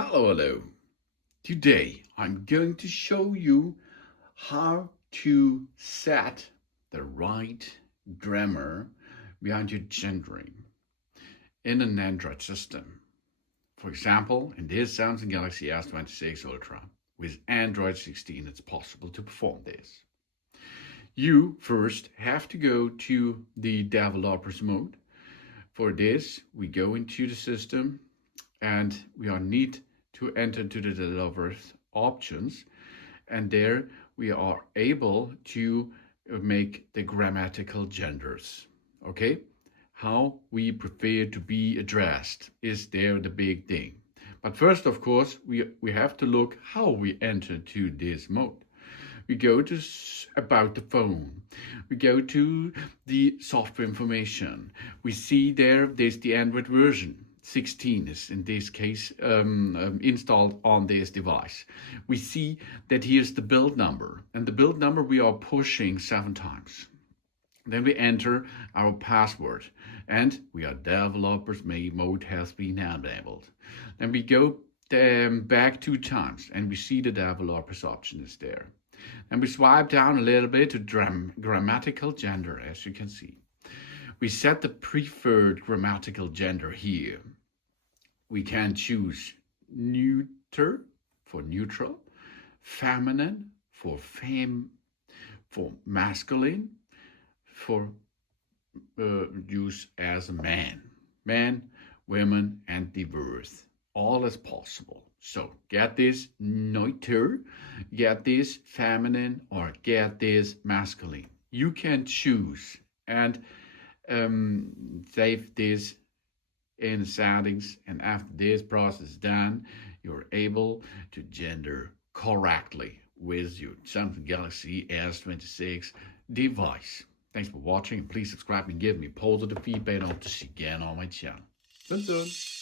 Hello. Today I'm going to show you how to set the right grammar behind your gendering in an Android system. For example, in this Samsung Galaxy S26 Ultra with Android 16, it's possible to perform this. You first have to go to the developers mode. For this, we go into the system and we need to enter to the developers options, and there we are able to make the grammatical genders. Okay, how we prefer to be addressed is there the big thing. But first, of course, we have to look how we enter to this mode. We go to about the phone. We go to the software information. We see there's the Android version. 16 is in this case installed on this device. We see that here's the build number, and the build number we are pushing 7 times. Then we enter our password, and we are developers mode has been enabled. Then we go back 2 times, and we see the developers option is there. And we swipe down a little bit to grammatical gender, as you can see. We set the preferred grammatical gender here. We can choose neuter for neutral, feminine for masculine, for use as a man, women, and diverse. All is possible. So get this neuter, get this feminine, or get this masculine. You can choose and save this in settings, and after this process is done, you're able to gender correctly with your Samsung Galaxy S26 device. Thanks for watching, and please subscribe and give me positive feedback. And I'll see you again on my channel. Bis dann.